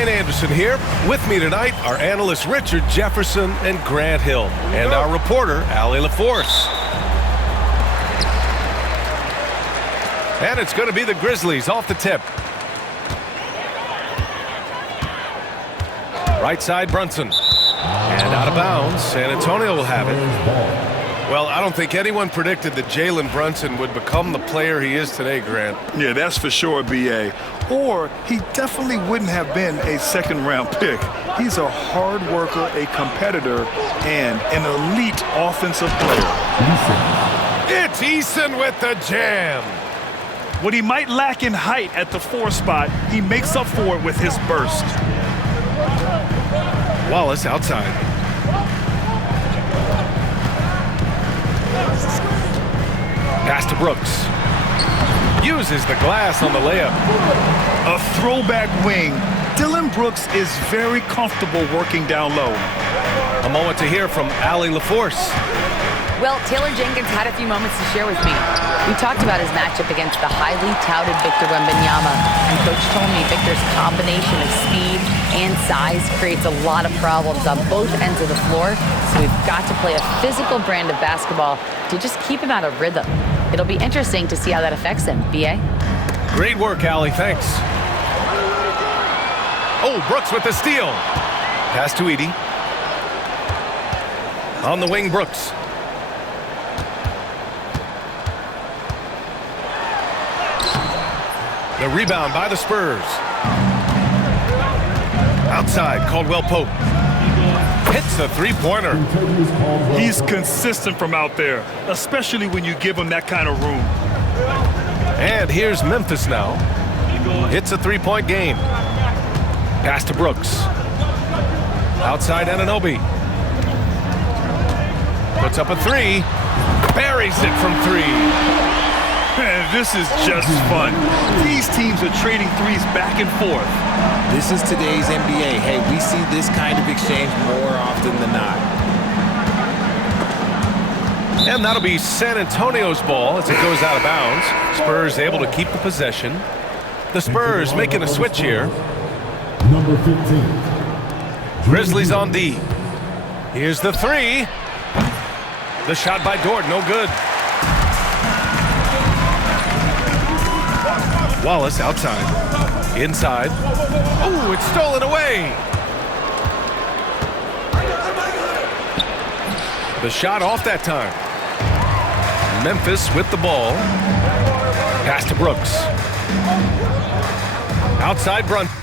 Brian Anderson here. With me tonight are analysts Richard Jefferson and Grant Hill, and our reporter, Allie LaForce. And it's going to be the Grizzlies off the tip. Right side, Brunson. And out of bounds. San Antonio will have it. Well, I don't think anyone predicted that Jalen Brunson would become the player he is today, Grant. Yeah, that's for sure, B.A. Or he definitely wouldn't have been a second-round pick. He's a hard worker, a competitor, and an elite offensive player. It's Eason with the jam. What he might lack in height at the 4 spot, he makes up for it with his burst. Wallace outside. Pass to Brooks. Uses the glass on the layup. A throwback wing. Dylan Brooks is very comfortable working down low. A moment to hear from Allie LaForce. Well, Taylor Jenkins had a few moments to share with me. We talked about his matchup against the highly touted Victor Wembanyama, and Coach told me Victor's combination of speed and size creates a lot of problems on both ends of the floor, so we've got to play a physical brand of basketball to just keep him out of rhythm. It'll be interesting to see how that affects him. B.A.? Great work, Allie. Thanks. Oh, Brooks with the steal. Pass to Edey. On the wing, Brooks. The rebound by the Spurs. Outside, Caldwell Pope. Hits the three-pointer. He's consistent from out there, especially when you give him that kind of room. And here's Memphis now. It's a three-point game. Pass to Brooks. Outside Anunoby. Puts up a three. Buries it from three. Man, this is just fun. These teams are trading threes back and forth. This is today's NBA. Hey, we see this kind of exchange more often than not. And that'll be San Antonio's ball as it goes out of bounds. Spurs able to keep the possession. The Spurs making a switch here. Number 15. Grizzlies on D. Here's the three. The shot by Dort, no good. Wallace outside. Inside. Oh, it's stolen away. The shot off that time. Memphis with the ball. Pass to Brooks. Outside Brunson.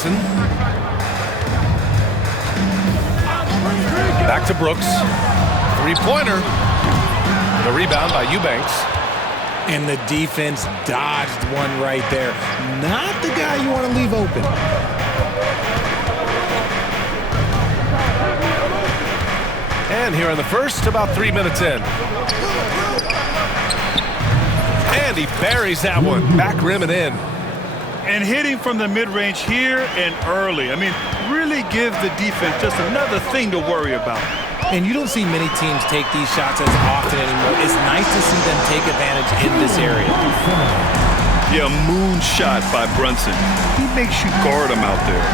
Brunson. Back to Brooks. Three-pointer. The rebound by Eubanks. And the defense dodged one right there. Not the guy you want to leave open. And here in the first, about 3 minutes in. And he buries that one. Back rim and in. And hitting from the mid-range here and early. I mean, really give the defense just another thing to worry about. And you don't see many teams take these shots as often anymore. It's nice to see them take advantage in this area. Yeah, moonshot by Brunson. He makes you guard him out there.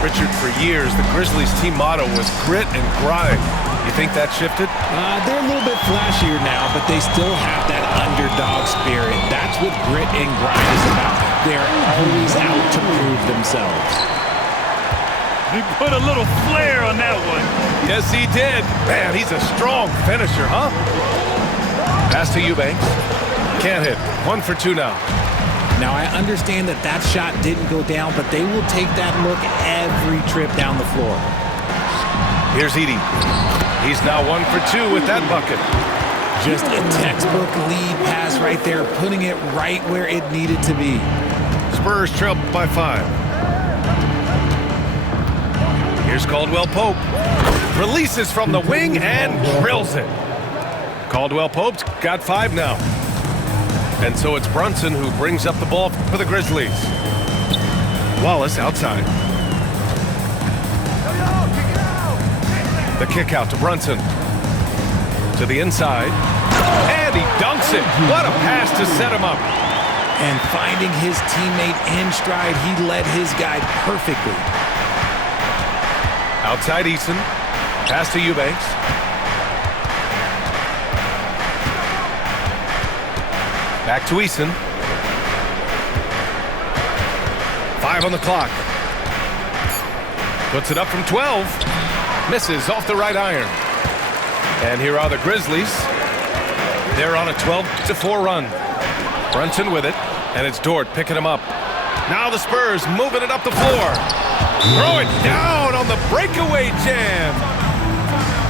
Richard, for years, the Grizzlies' team motto was grit and grind. You think that shifted? They're a little bit flashier now, but they still have that underdog spirit. That's what grit and grind is about. They're always out to prove themselves. He put a little flair on that one. Yes, he did. Man, he's a strong finisher, huh? Pass to Eubanks. Can't hit. 1 for 2 now. Now, I understand that that shot didn't go down, but they will take that look every trip down the floor. Here's Edey. He's now 1 for 2 with that bucket. Just a textbook lead pass right there, putting it right where it needed to be. Spurs trail by 5. Here's Caldwell Pope. Releases from the wing and drills it. Caldwell Pope's got 5 now. And so it's Brunson who brings up the ball for the Grizzlies. Wallace outside. The kick out to Brunson. To the inside. And he dunks it. What a pass to set him up. And finding his teammate in stride, he led his guy perfectly. Outside Eason. Pass to Eubanks. Back to Eason. 5 on the clock. Puts it up from 12. Misses off the right iron. And here are the Grizzlies. They're on a 12-4 run. Brunson with it, and it's Dort picking him up. Now the Spurs moving it up the floor. Throw it down on the breakaway jam.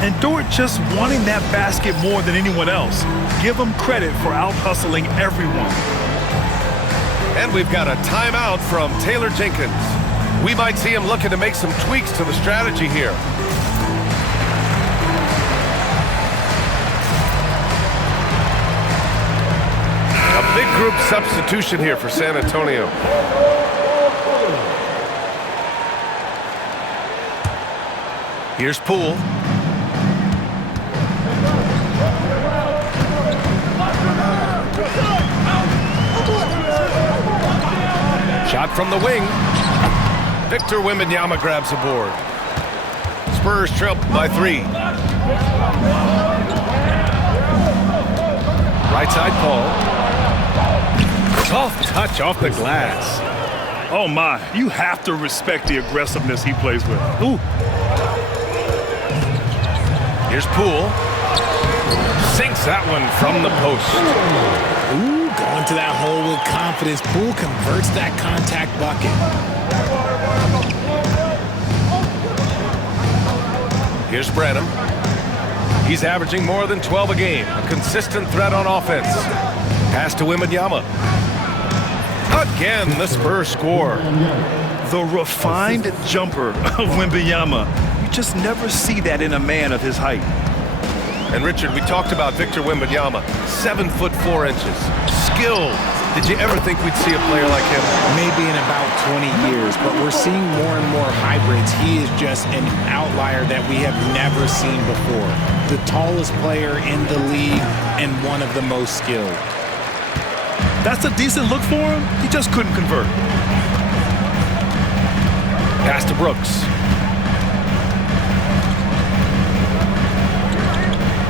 And Dort just wanting that basket more than anyone else. Give him credit for out-hustling everyone. And we've got a timeout from Taylor Jenkins. We might see him looking to make some tweaks to the strategy here. A big group substitution here for San Antonio. Here's Poole. Shot from the wing. Victor Wembanyama grabs the board. Spurs trail by 3. Right side Paul. Soft touch off the glass. Oh my, you have to respect the aggressiveness he plays with. Ooh. Here's Poole. Sinks that one from the post. Ooh, going to that hole with confidence. Poole converts that contact bucket. Here's Branham. He's averaging more than 12 a game. A consistent threat on offense. Pass to Wembanyama. Again, the Spurs score. The refined jumper of Wembanyama. You just never see that in a man of his height. And Richard, we talked about Victor Wembanyama, 7'4". Skilled. Did you ever think we'd see a player like him? Maybe in about 20 years, but we're seeing more and more hybrids. He is just an outlier that we have never seen before. The tallest player in the league and one of the most skilled. That's a decent look for him. He just couldn't convert. Pass to Brooks.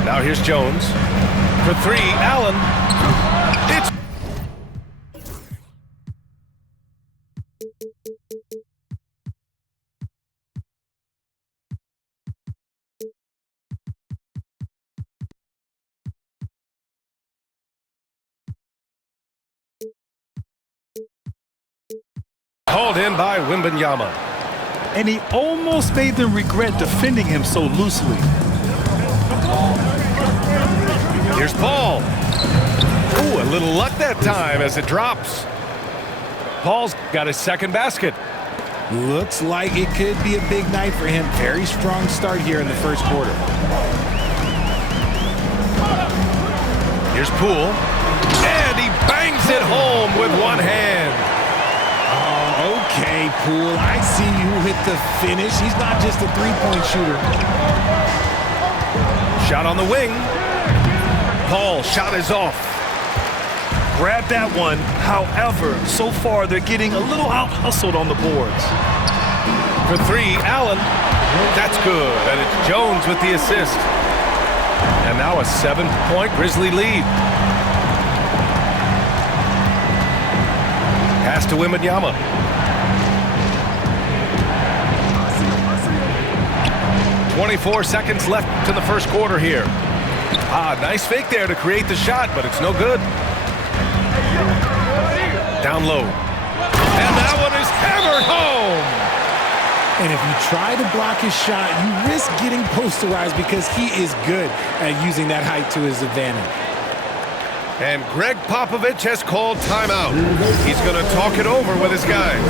Now here's Jones. For 3, Allen. It's Called in by Wembanyama. And he almost made them regret defending him so loosely. Here's Paul. Ooh, a little luck that time as it drops. Paul's got his second basket. Looks like it could be a big night for him. Very strong start here in the first quarter. Here's Poole. And he bangs it home with one hand. Oh, okay, Poole. I see you hit the finish. He's not just a three-point shooter. Shot on the wing. Paul, shot is off. Grab that one. However, so far they're getting a little out-hustled on the boards. For three, Allen. That's good. And it's Jones with the assist. And now a 7-point Grizzly lead. Pass to Wembanyama. "24 seconds left in the first quarter here. Nice fake there to create the shot, but it's no good. Down low. And that one is hammered home. And if you try to block his shot, you risk getting posterized because he is good at using that height to his advantage. And Greg Popovich has called timeout. He's going to talk it over with his guys.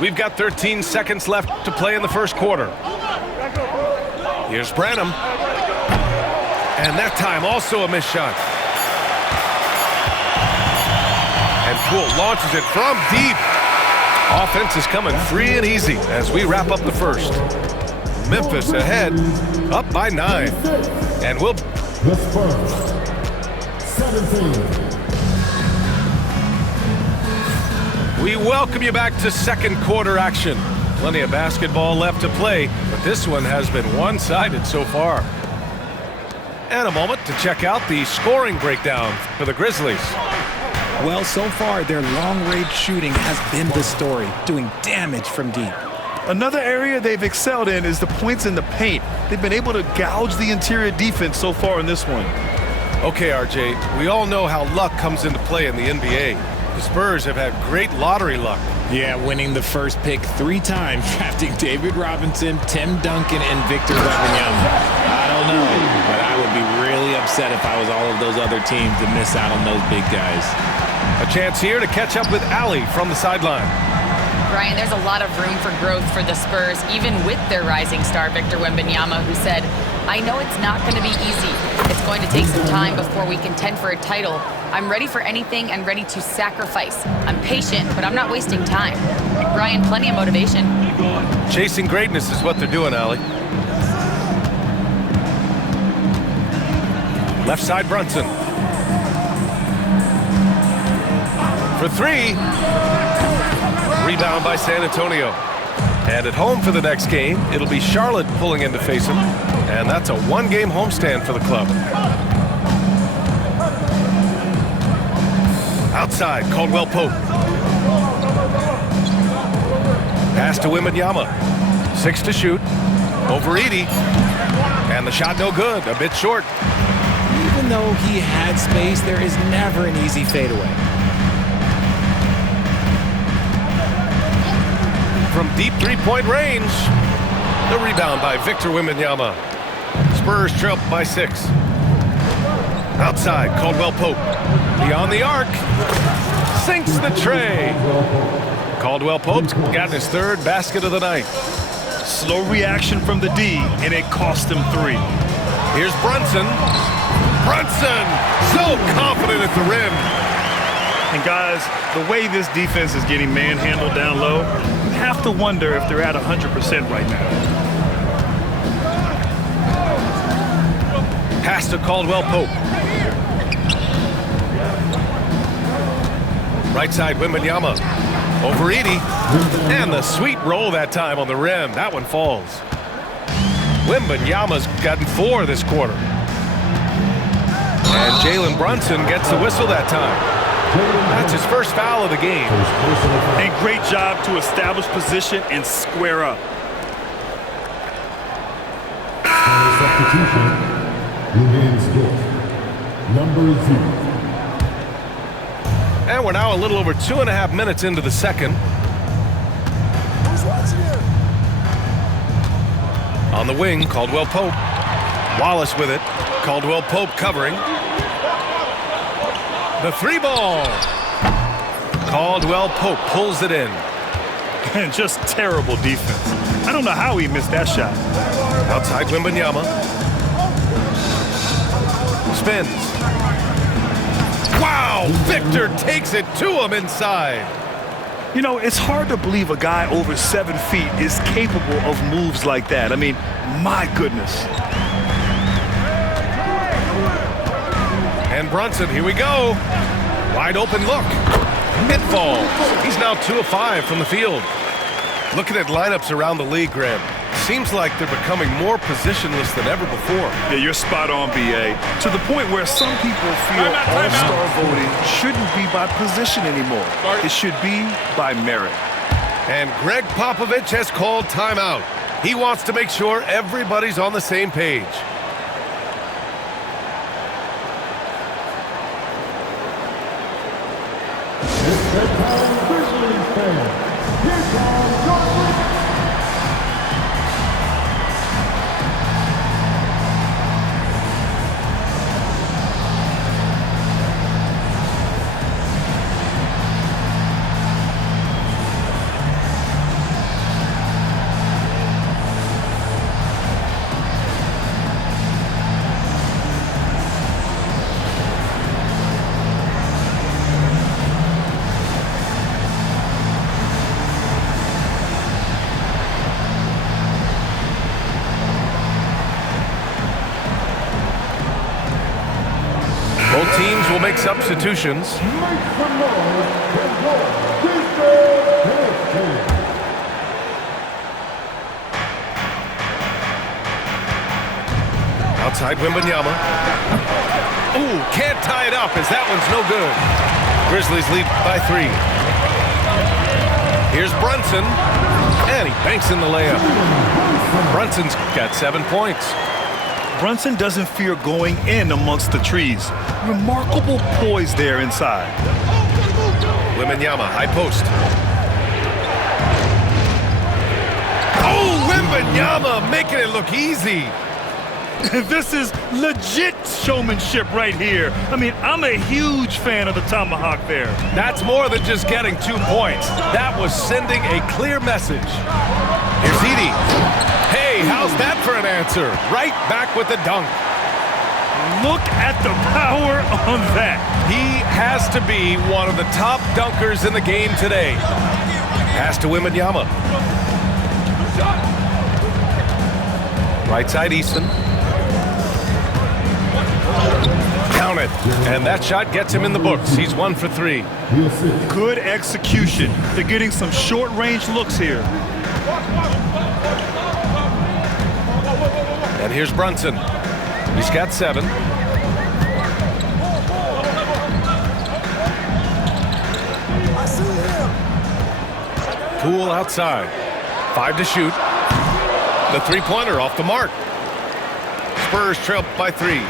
We've got 13 seconds left to play in the first quarter. Here's Branham. And that time also a missed shot. And Poole launches it from deep. Offense is coming free and easy as we wrap up the first. Memphis ahead, up by 9. And we'll... The Spurs, 17. We welcome you back to second quarter action. Plenty of basketball left to play, but this one has been one-sided so far. And a moment to check out the scoring breakdown for the Grizzlies. Well, so far, their long-range shooting has been the story, doing damage from deep. Another area they've excelled in is the points in the paint. They've been able to gouge the interior defense so far in this one. Okay, RJ, we all know how luck comes into play in the NBA. The Spurs have had great lottery luck. Yeah, winning the first pick 3 times, drafting David Robinson, Tim Duncan, and Victor Wembanyama. I don't know, but I would be really upset if I was all of those other teams to miss out on those big guys. A chance here to catch up with Allie from the sideline. Brian, there's a lot of room for growth for the Spurs, even with their rising star, Victor Wembanyama, who said, "I know it's not going to be easy. It's going to take some time before we contend for a title. I'm ready for anything and ready to sacrifice. I'm patient, but I'm not wasting time." Brian, plenty of motivation. Chasing greatness is what they're doing, Allie. Left side, Brunson. For 3. Rebound by San Antonio. And at home for the next game, it'll be Charlotte pulling in to face him. And that's a 1-game homestand for the club. Outside, Caldwell Pope. Pass to Wembanyama. 6 to shoot. Over Edie. And the shot no good, a bit short. Even though he had space, there is never an easy fadeaway. From deep three-point range. The rebound by Victor Wembanyama. Spurs trail by 6. Outside, Caldwell Pope. Beyond the arc. Sinks the tray. Caldwell Pope's got his 3rd basket of the night. Slow reaction from the D, and it cost him 3. Here's Brunson. Brunson! So confident at the rim. And guys, the way this defense is getting manhandled down low, you have to wonder if they're at 100% right now. Pass to Caldwell Pope. Right side, Wembanyama. Over Edie. And the sweet roll that time on the rim. That one falls. Wembanyama's gotten 4 this quarter. And Jalen Brunson gets the whistle that time. That's his first foul of the game. And great job to establish position and square up. Substitution. Remains good. Number 0. And we're now a little over 2.5 minutes into the second. Who's watching it? On the wing, Caldwell Pope. Wallace with it. Caldwell Pope covering. The 3 ball. Caldwell Pope pulls it in. And just terrible defense. I don't know how he missed that shot. Outside Wembanyama. Spins. Wow! Victor takes it to him inside. You know, it's hard to believe a guy over 7 feet is capable of moves like that. I mean, my goodness. And Brunson, here we go. Wide open look. It falls. He's now 2 of 5 from the field. Looking at lineups around the league, Graham, seems like they're becoming more positionless than ever before. Yeah, you're spot on, BA. To the point where some people feel all-star voting shouldn't be by position anymore. It should be by merit. And Greg Popovich has called timeout. He wants to make sure everybody's on the same page. make substitutions. Outside Wembanyama. Ooh, can't tie it up as that one's no good. Grizzlies lead by 3. Here's Brunson, and he banks in the layup. Brunson's got 7 points. Brunson doesn't fear going in amongst the trees. Remarkable poise there inside. Wembanyama, high post. Oh, Wembanyama making it look easy. This is legit showmanship right here. I mean, I'm a huge fan of the tomahawk there. That's more than just getting 2 points. That was sending a clear message. Here's Edie. Hey, how's that for an answer? Right back with the dunk. Look at the power on that. He has to be one of the top dunkers in the game today. Pass to Wembanyama. Right side Easton. Count it. And that shot gets him in the books. He's 1 for 3. Good execution. They're getting some short-range looks here. And here's Brunson. He's got 7. I see him. Poole outside. 5 to shoot. The three-pointer off the mark. Spurs trail by 3.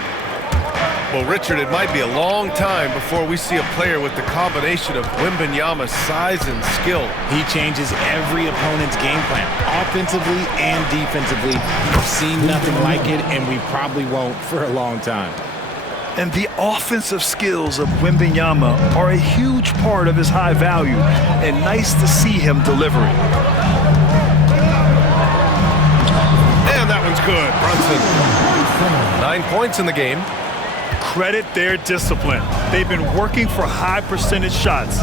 Well, Richard, it might be a long time before we see a player with the combination of Wembanyama's size and skill. He changes every opponent's game plan, offensively and defensively. We've seen nothing like it, and we probably won't for a long time. And the offensive skills of Wembanyama are a huge part of his high value, and nice to see him delivering. And that one's good. Brunson. 9 points in the game. Credit their discipline. They've been working for high percentage shots.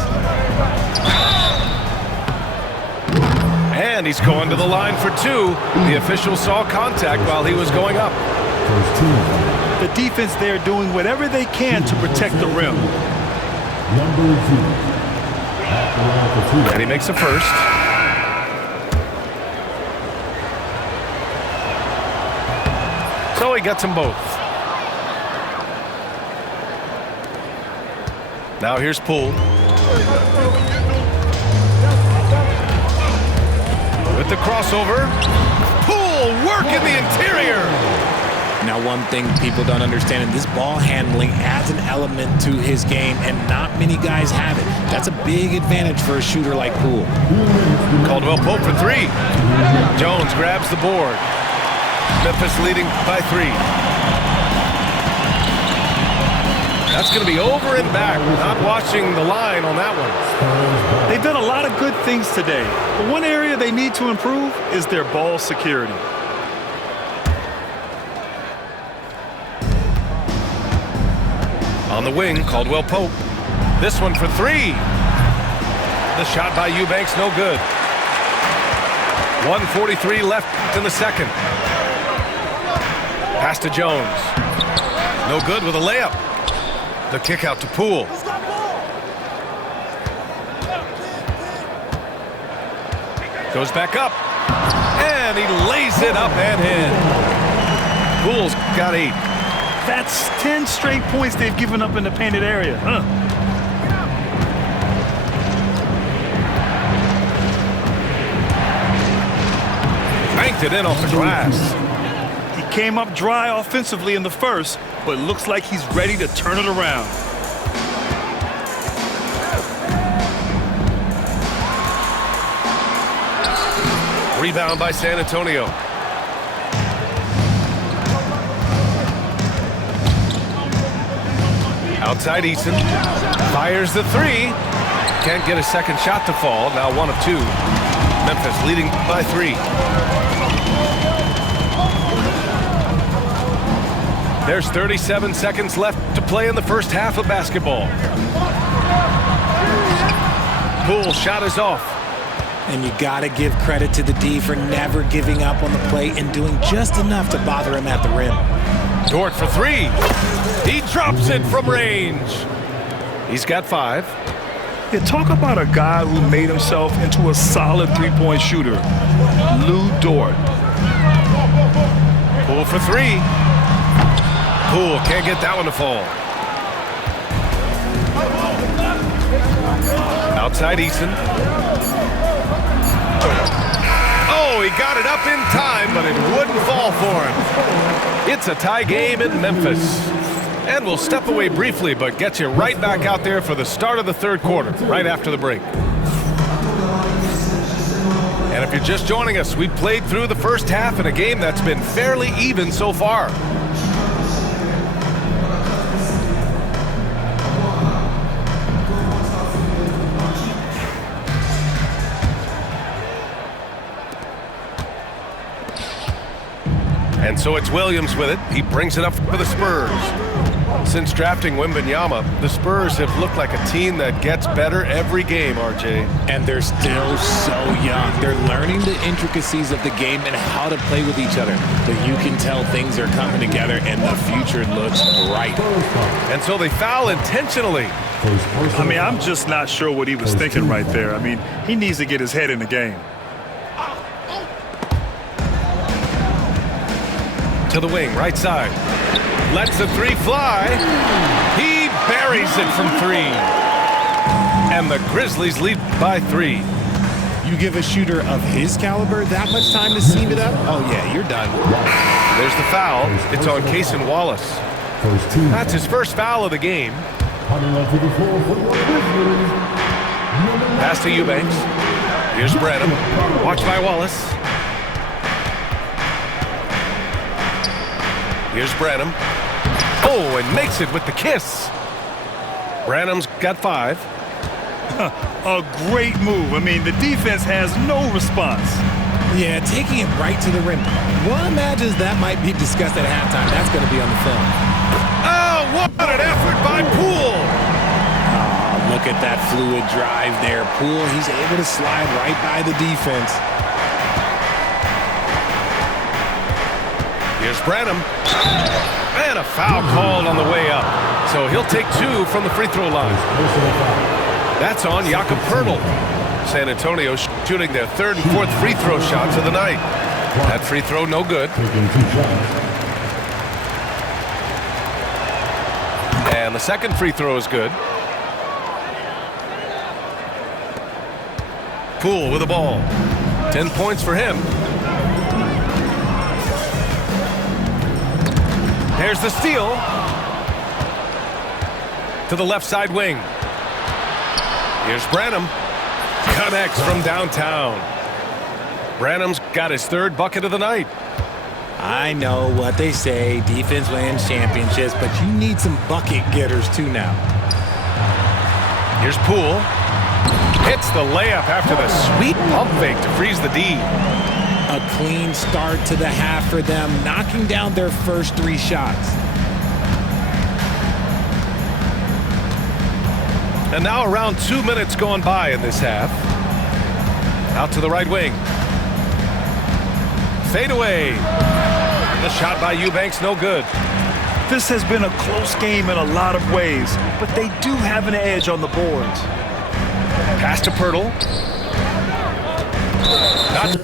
And he's going to the line for 2. The official saw contact while he was going up. The defense there doing whatever they can to protect the rim. And he makes a first. So he gets them both. Now here's Poole. With the crossover. Poole work in the interior. Now, one thing people don't understand, and this ball handling adds an element to his game, and not many guys have it. That's a big advantage for a shooter like Poole. Caldwell Pope for 3. Jones grabs the board. Memphis leading by 3. That's going to be over and back. Not watching the line on that one. They've done a lot of good things today, but one area they need to improve is their ball security. On the wing, Caldwell Pope. This one for 3. The shot by Eubanks, no good. 1:43 left in the second. Pass to Jones. No good with a layup. The kick out to Poole. Goes back up. And he lays it up and in. Poole's got 8. That's 10 straight points they've given up in the painted area, huh? Banked it in off the glass. He came up dry offensively in the first, but looks like he's ready to turn it around. Rebound by San Antonio. Outside Easton. Fires the 3. Can't get a second shot to fall. Now 1 of 2. Memphis leading by 3. There's 37 seconds left to play in the first half of basketball. Poole shot is off. And you got to give credit to the D for never giving up on the play and doing just enough to bother him at the rim. Dort for 3. He drops it from range. He's got 5. Yeah, talk about a guy who made himself into a solid three-point shooter. Lou Dort. Poole for 3. Poole can't get that one to fall. Outside Eason. Oh, he got it up in time, but it wouldn't fall for him. It's a tie game in Memphis. And we'll step away briefly, but get you right back out there for the start of the third quarter, right after the break. And if you're just joining us, we played through the first half in a game that's been fairly even so far. And so it's Williams with it. He brings it up for the Spurs. Since drafting Wembanyama, the Spurs have looked like a team that gets better every game, RJ. And they're still so young. They're learning the intricacies of the game and how to play with each other. But you can tell things are coming together and the future looks bright. And so they foul intentionally. I mean, I'm just not sure what he was thinking right there. I mean, he needs to get his head in the game. To the wing, right side. Lets the 3 fly. He buries it from 3. And the Grizzlies lead by 3. You give a shooter of his caliber that much time to seam it up? Oh, yeah, you're done. There's the foul. It's on Cason Wallace. That's his first foul of the game. Pass to Eubanks. Here's Branham. Watched by Wallace. Here's Branham. Oh, and makes it with the kiss. Branham's got 5. A great move. I mean, the defense has no response. Yeah, taking it right to the rim. One imagines that might be discussed at halftime. That's going to be on the film. Oh, what an effort by Poole. Oh, look at that fluid drive there. Poole, he's able to slide right by the defense. Here's Branham. And a foul called on the way up. So he'll take 2 from the free throw line. That's on Jakob Poeltl. San Antonio shooting their 3rd and 4th free throw shots of the night. That free throw no good. And the 2nd free throw is good. Poole with the ball. 10 points for him. There's the steal. To the left side wing. Here's Branham. Connects from downtown. Branham's got his 3rd bucket of the night. I know what they say, defense wins championships, but you need some bucket getters too now. Here's Poole. Hits the layup after the sweet pump fake to freeze the D. A clean start to the half for them, knocking down their first 3 shots. And now around 2 minutes gone by in this half. Out to the right wing. Fade away. The shot by Eubanks, no good. This has been a close game in a lot of ways, but they do have an edge on the boards. Pass to Poeltl. Not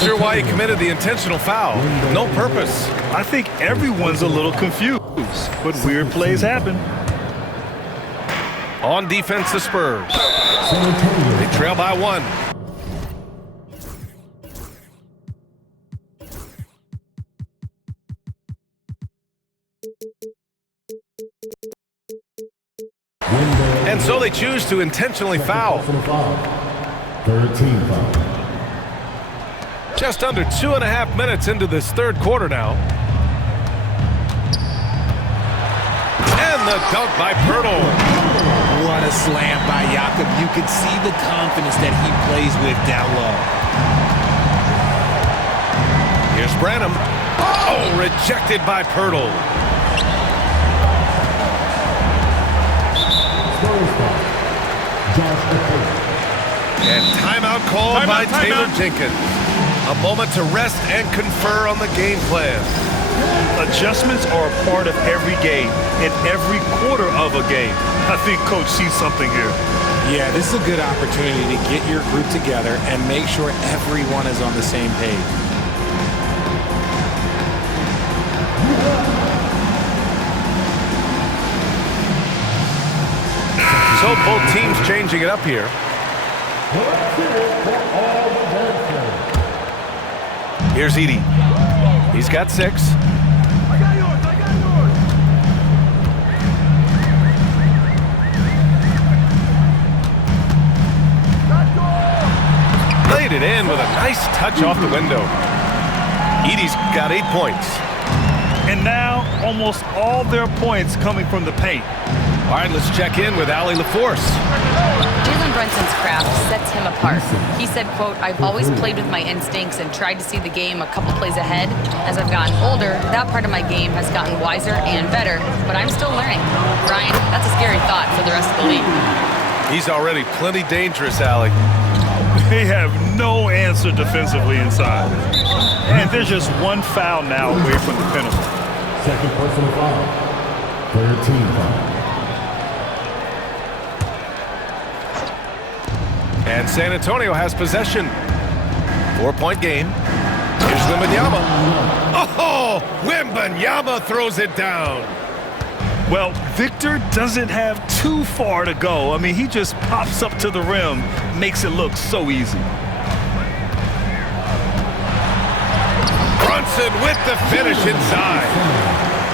sure why he committed the intentional foul. No purpose. I think everyone's a little confused, but weird plays happen. On defense, the Spurs. They trail by 1. And so they choose to intentionally foul. 13 foul. Just under 2.5 minutes into this 3rd quarter now. And the dunk by Poeltl. What a slam by Jakob. You could see the confidence that he plays with down low. Here's Branham. Oh, rejected by Poeltl. And timeout called by Taylor Jenkins. A moment to rest and confer on the game plan. Adjustments are a part of every game and every quarter of a game. I think Coach sees something here. Yeah, this is a good opportunity to get your group together and make sure everyone is on the same page. So both teams changing it up here. Here's Edie. He's got 6. I got yours. Laid it in with a nice touch off the window. Edie's got 8 points. And now almost all their points coming from the paint. All right, let's check in with Allie LaForce. Jalen Brunson's craft sets him apart. He said, quote, "I've always played with my instincts and tried to see the game a couple plays ahead. As I've gotten older, that part of my game has gotten wiser and better, but I'm still learning." Ryan, that's a scary thought for the rest of the league. He's already plenty dangerous, Allie. They have no answer defensively inside. And there's just one foul now away from the penalty. Second personal foul. 13 foul. And San Antonio has possession. 4-point game. Here's Wembanyama. Oh, Wembanyama throws it down. Well, Victor doesn't have too far to go. I mean, he just pops up to the rim, makes it look so easy. Brunson with the finish inside.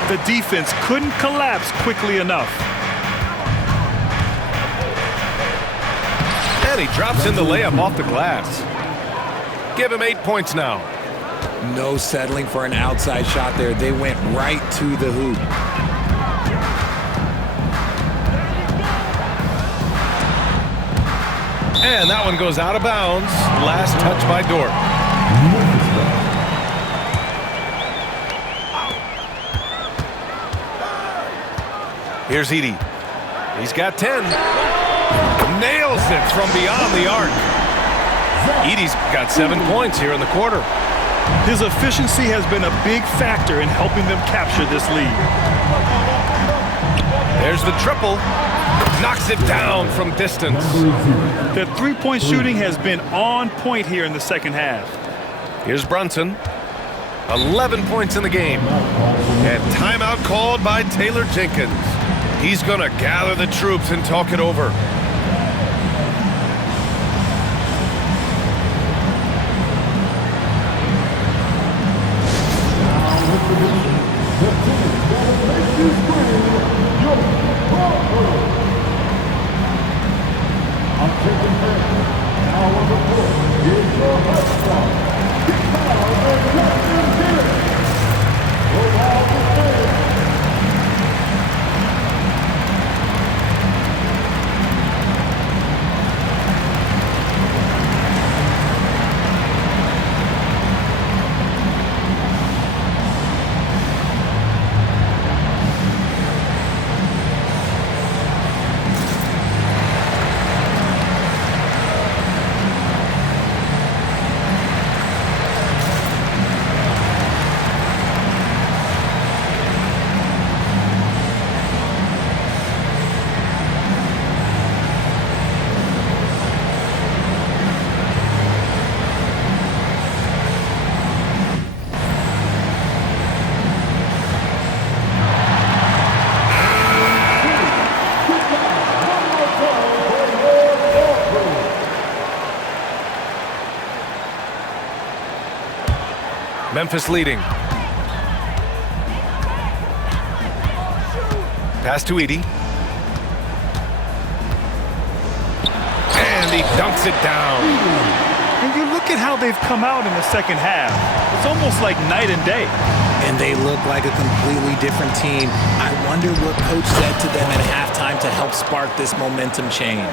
The defense couldn't collapse quickly enough. And he drops in the layup off the glass. Give him 8 points now. No settling for an outside shot there. They went right to the hoop. And that one goes out of bounds. Last touch by Dort. Here's Edie. He's got 10. Nails it from beyond the arc. Edie's got 7 points here in the quarter. His efficiency has been a big factor in helping them capture this lead. There's the triple. Knocks it down from distance. Their three-point shooting has been on point here in the second half. Here's Brunson. 11 points in the game. And timeout called by Taylor Jenkins. He's going to gather the troops and talk it over. Memphis leading. Pass to Edie. And he dunks it down. And you look at how they've come out in the second half. It's almost like night and day. And they look like a completely different team. I wonder what coach said to them at halftime to help spark this momentum change.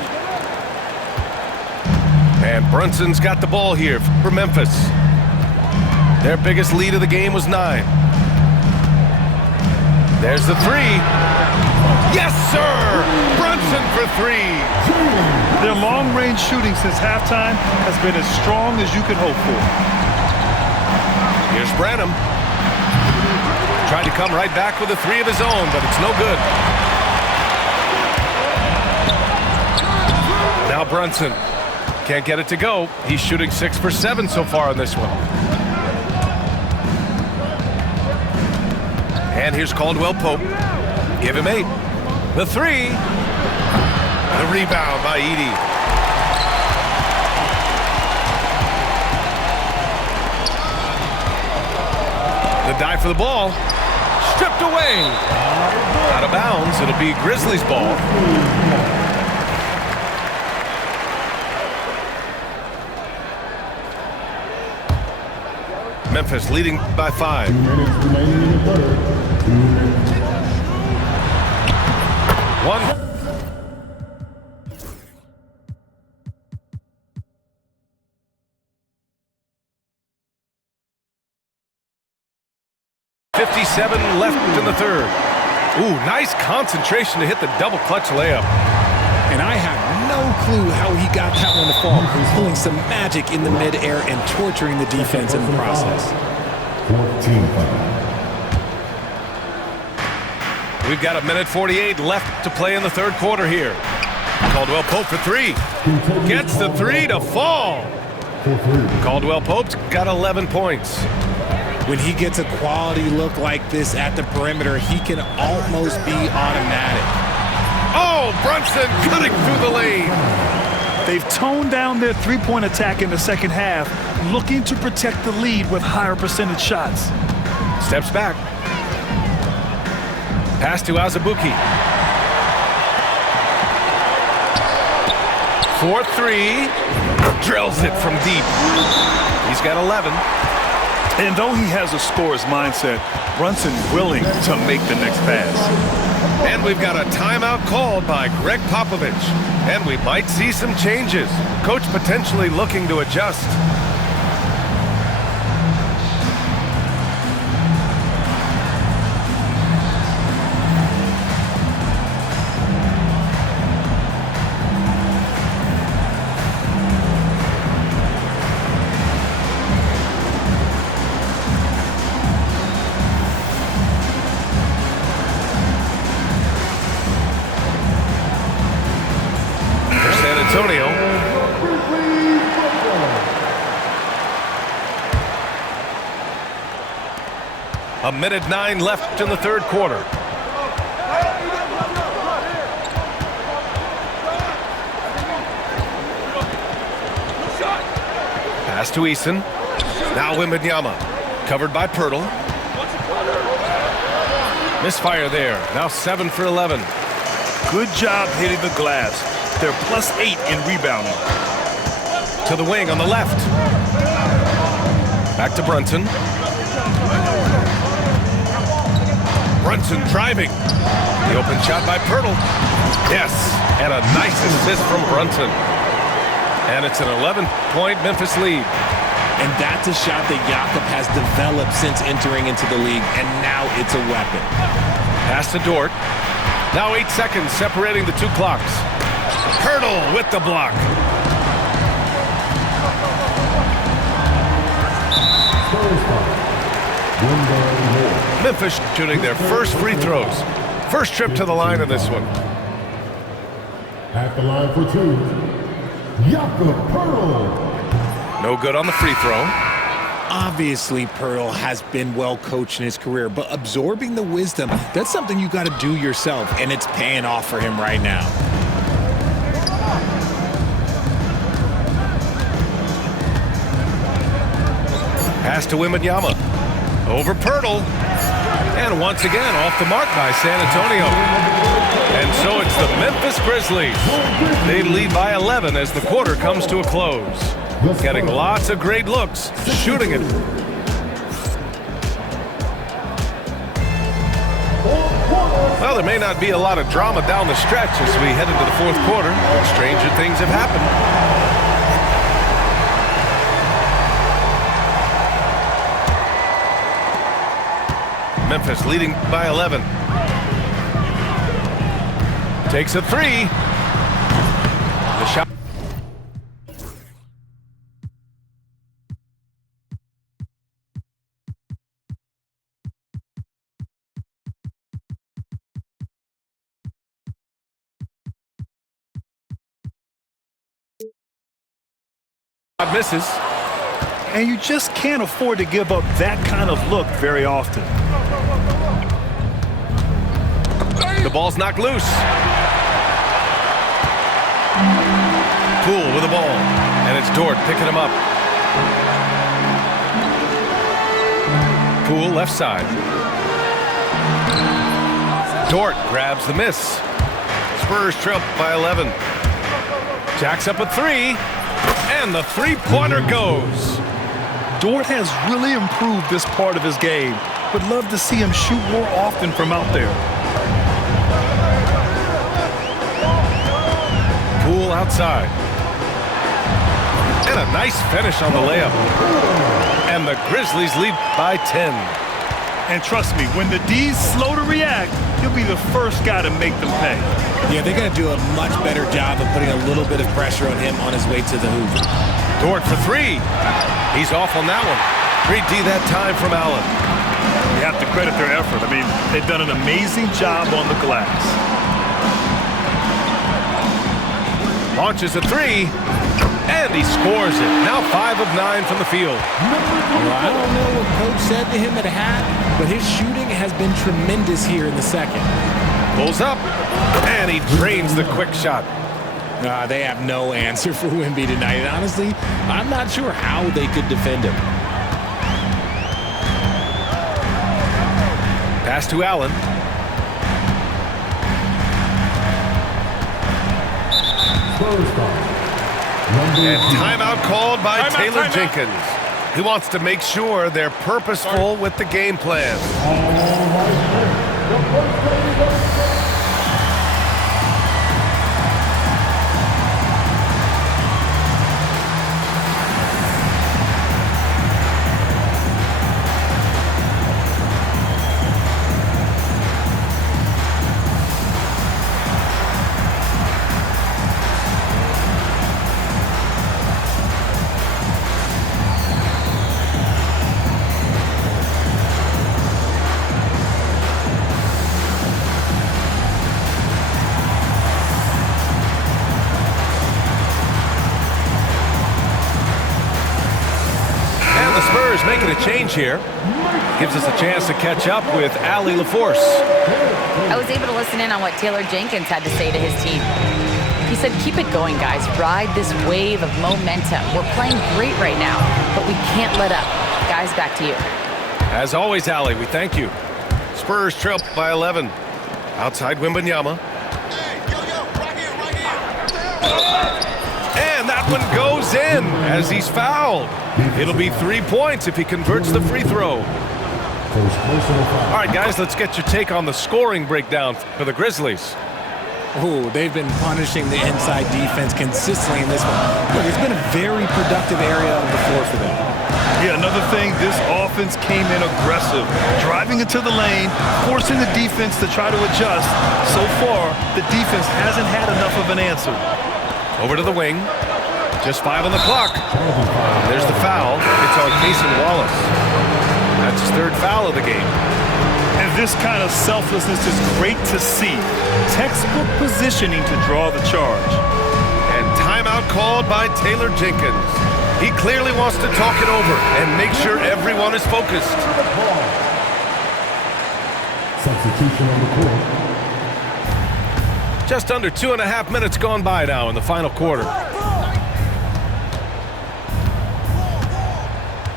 And Brunson's got the ball here for Memphis. Their biggest lead of the game was 9. There's the 3. Yes, sir! Brunson for 3. Their long-range shooting since halftime has been as strong as you could hope for. Here's Branham. Tried to come right back with a three of his own, but it's no good. Now Brunson. Can't get it to go. He's shooting 6 for 7 so far on this one. And here's Caldwell Pope. Give him 8. The three. The rebound by Edey. The dive for the ball. Stripped away. Out of bounds. It'll be Grizzlies ball. Memphis leading by 5. 2 minutes remaining in the third. 2 minutes. 1. .57 left in the third. Ooh, nice concentration to hit the double clutch layup. And I have no clue how he got that one to fall. Pulling some magic in the midair and torturing the defense in the process. 14 foul. We've got 1:48 left to play in the third quarter here. Caldwell Pope for 3. Gets the 3 to fall. For 3. Caldwell Pope's got 11 points. When he gets a quality look like this at the perimeter, he can almost be automatic. Oh, Brunson cutting through the lane. They've toned down their three-point attack in the second half, looking to protect the lead with higher percentage shots. Steps back. Pass to Azubuike. 4-3. Drills it from deep. He's got 11. And though he has a scorer's mindset, Brunson willing to make the next pass. And we've got a timeout called by Greg Popovich. And we might see some changes. Coach potentially looking to adjust. Antonio. A minute 9 left in the third quarter. Pass to Eason. Now Wembanyama. Covered by Pirtle. Misfire there. Now 7 for 11. Good job hitting the glass. They're +8 in rebounding. To the wing on the left. Back to Brunson. Brunson driving. The open shot by Pirtle. Yes, and a nice assist from Brunson. And it's an 11-point Memphis lead. And that's a shot that Jakob has developed since entering into the league, and now it's a weapon. Pass to Dort. Now 8 seconds separating the two clocks. Pirtle with the block. Memphis shooting their first free throws. First trip to the line in this one. At the line for 2, Jakob Pirtle. No good on the free throw. Obviously, Pirtle has been well coached in his career, but absorbing the wisdom, that's something you got to do yourself, and it's paying off for him right now. Pass to Wembanyama. Over Pirtle. And once again, off the mark by San Antonio. And so it's the Memphis Grizzlies. They lead by 11 as the quarter comes to a close. Getting lots of great looks, shooting it. Well, there may not be a lot of drama down the stretch as we head into the fourth quarter. Stranger things have happened. Memphis leading by 11. Takes a 3. The shot. Misses. And you just can't afford to give up that kind of look very often. The ball's knocked loose. Poole with the ball. And it's Dort picking him up. Poole left side. Dort grabs the miss. Spurs trail by 11. Jacks up a three. And the three-pointer goes. Dort has really improved this part of his game. Would love to see him shoot more often from out there. Poole outside. And a nice finish on the layup. And the Grizzlies lead by 10. And trust me, when the D's slow to react, he'll be the first guy to make them pay. Yeah, they're going to do a much better job of putting a little bit of pressure on him on his way to the hoop. Dort for three. He's off on that one. Great D that time from Allen. You have to credit their effort. I mean, they've done an amazing job on the glass. Launches a three. And he scores it. Now 5 of 9 from the field. Well, I don't know what Coach said to him at half, but his shooting has been tremendous here in the second. Pulls up. And he drains the quick shot. They have no answer for Wemby tonight. Honestly, I'm not sure how they could defend him. Pass to Allen. And timeout called by Taylor Jenkins. He wants to make sure they're purposeful with the game plan. Making a change here. Gives us a chance to catch up with Allie LaForce. I was able to listen in on what Taylor Jenkins had to say to his team. He said, keep it going, guys. Ride this wave of momentum. We're playing great right now, but we can't let up. Guys, back to you. As always, Allie, we thank you. Spurs trail by 11. Outside Wembanyama. And that one goes in as he's fouled. It'll be 3 points if he converts the free throw. All right, guys, let's get your take on the scoring breakdown for the Grizzlies. Oh, they've been punishing the inside defense consistently in this one. Look, it's been a very productive area of the floor for them. Yeah, another thing, this offense came in aggressive, driving into the lane, forcing the defense to try to adjust. So far, the defense hasn't had enough of an answer. Over to the wing. Just 5 on the clock. There's the foul. It's on Cason Wallace. That's his 3rd foul of the game. And this kind of selflessness is great to see. Textbook positioning to draw the charge. And timeout called by Taylor Jenkins. He clearly wants to talk it over and make sure everyone is focused. Substitution on the court. Just under 2.5 minutes gone by now in the final quarter.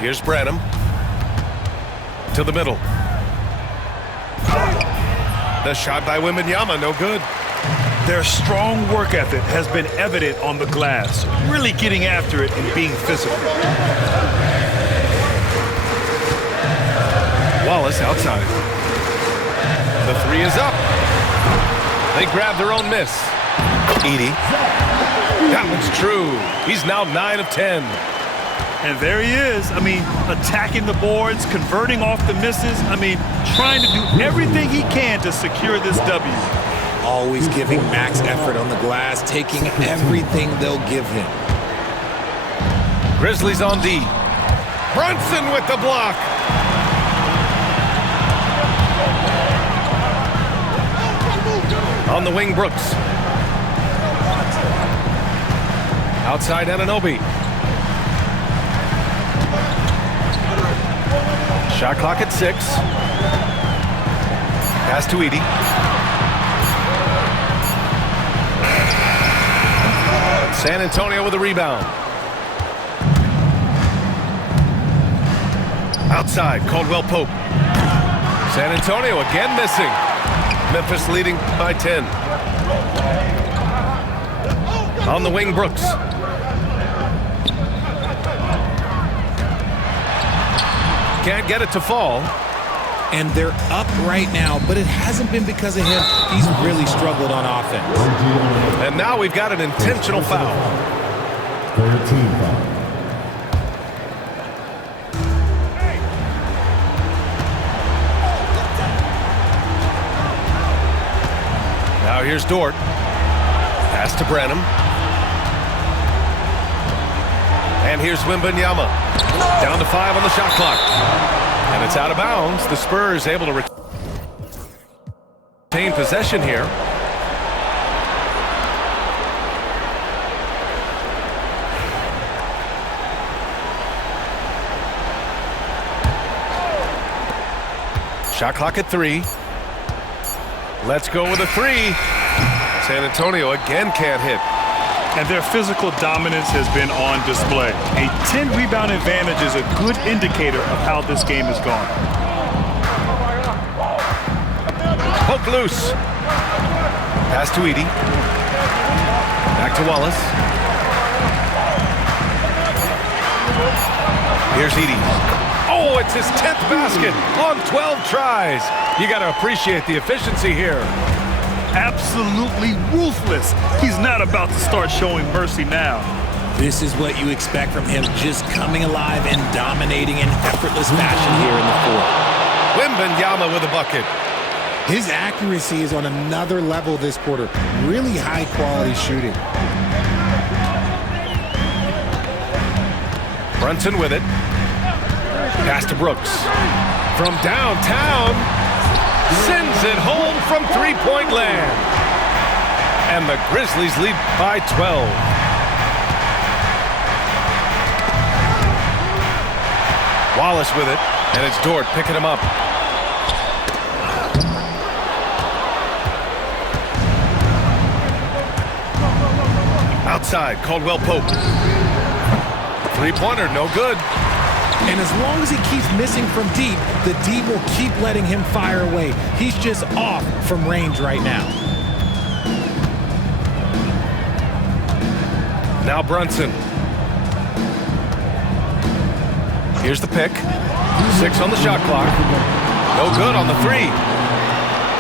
Here's Branham. To the middle. The shot by Wembanyama, no good. Their strong work ethic has been evident on the glass, really getting after it and being physical. Wallace outside. The 3 is up. They grab their own miss. Edey. That one's true. He's now 9 of 10. And there he is. I mean, attacking the boards, converting off the misses. I mean, trying to do everything he can to secure this W. Always giving max effort on the glass, taking everything they'll give him. Grizzlies on D. Brunson with the block. On the wing, Brooks. Outside Anunoby. Shot clock at 6. Pass to Edie. San Antonio with a rebound. Outside, Caldwell Pope. San Antonio again missing. Memphis leading by 10. On the wing, Brooks. Can't get it to fall. And they're up right now, but it hasn't been because of him. He's really struggled on offense. And now we've got an intentional foul. 13 foul. Now here's Dort. Pass to Branham. And here's Wembanyama. Down to 5 on the shot clock. And it's out of bounds. The Spurs able to retain possession here. Shot clock at 3. Let's go with a 3. San Antonio again can't hit. And their physical dominance has been on display. A 10-rebound advantage is a good indicator of how this game has gone. Poke loose. Pass to Edie. Back to Wallace. Here's Edie. Oh, it's his 10th basket on 12 tries. You got to appreciate the efficiency here. Absolutely ruthless. He's not about to start showing mercy now. This is what you expect from him, just coming alive and dominating in effortless fashion here in the fourth. Wembanyama with a bucket. His accuracy is on another level this quarter. Really high-quality shooting. Brunson with it. Pass to Brooks. From downtown. Sends it home from three-point land. And the Grizzlies lead by 12. Wallace with it, and it's Dort picking him up. Outside, Caldwell Pope. Three-pointer, no good. And as long as he keeps missing from deep, the D will keep letting him fire away. He's just off from range right now. Now Brunson. Here's the pick. 6 on the shot clock. No good on the 3.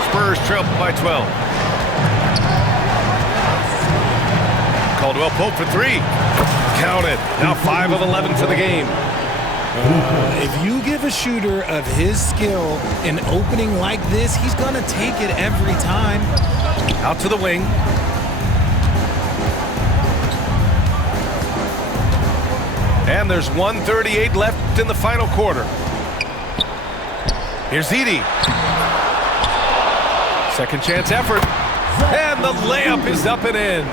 Spurs trail by 12. Caldwell Pope for 3. Count it. Now 5 of 11 for the game. If you give a shooter of his skill an opening like this, he's going to take it every time. Out to the wing. And there's 1:38 left in the final quarter. Here's Edie. Second chance effort. And the layup is up and in.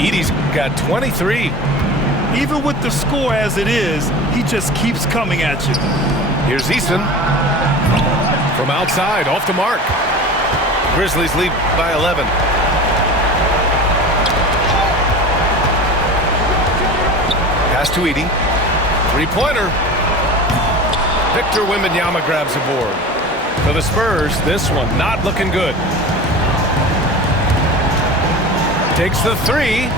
Edie's got 23. Even with the score as it is, he just keeps coming at you. Here's Eason. From outside, off the mark. Grizzlies lead by 11. Pass to Edie. Three-pointer. Victor Wembanyama grabs a board. For the Spurs, this one not looking good. Takes the 3.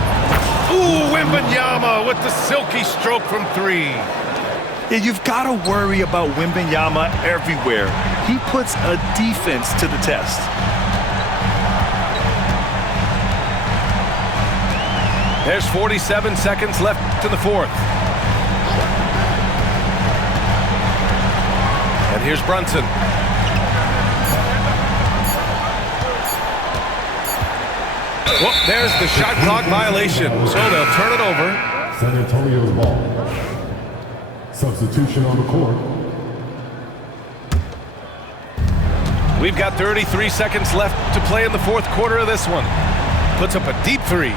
Ooh, Wembanyama with the silky stroke from 3. Yeah, you've got to worry about Wembanyama everywhere. He puts a defense to the test. There's 47 seconds left in the fourth. And here's Brunson. Whoop, there's the shot clock violation. So they'll turn it over. San Antonio's ball. Substitution on the court. We've got 33 seconds left to play in the fourth quarter of this one. Puts up a deep 3.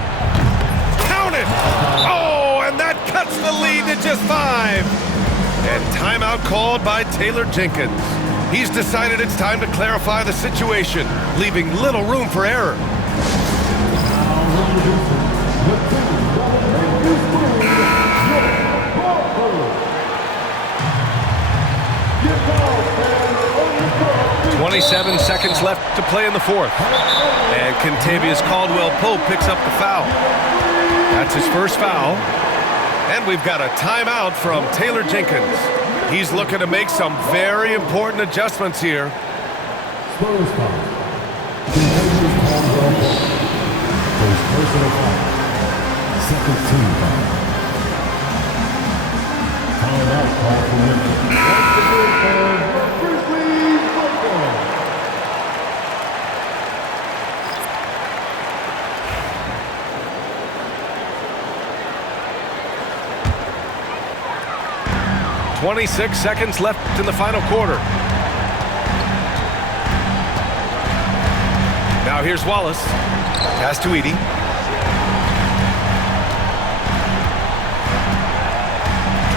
Count it! Oh, and that cuts the lead to just 5. And timeout called by Taylor Jenkins. He's decided it's time to clarify the situation, leaving little room for error. "27 seconds left to play in the fourth. And Kentavious Caldwell-Pope picks up the foul. That's his first foul. And we've got a timeout from Taylor Jenkins. He's looking to make some very important adjustments here. Spurs foul. Kentavious Caldwell-Pope. First personal foul. Second team foul. Timeout call for Memphis. That's the good for Grizzlies football. "26 seconds left in the final quarter. Now here's Wallace. Pass to Edie.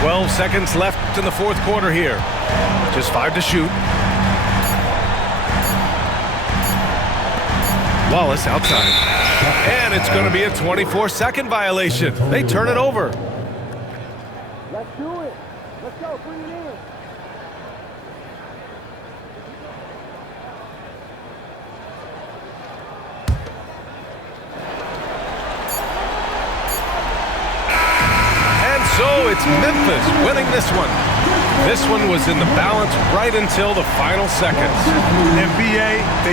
"12 seconds left in the fourth quarter here. Just 5 to shoot. Wallace outside. And it's going to be a 24-second violation. They turn it over. Let's do it. Let's go. Bring it in. So it's Memphis winning this one. This one was in the balance right until the final seconds. And BA, they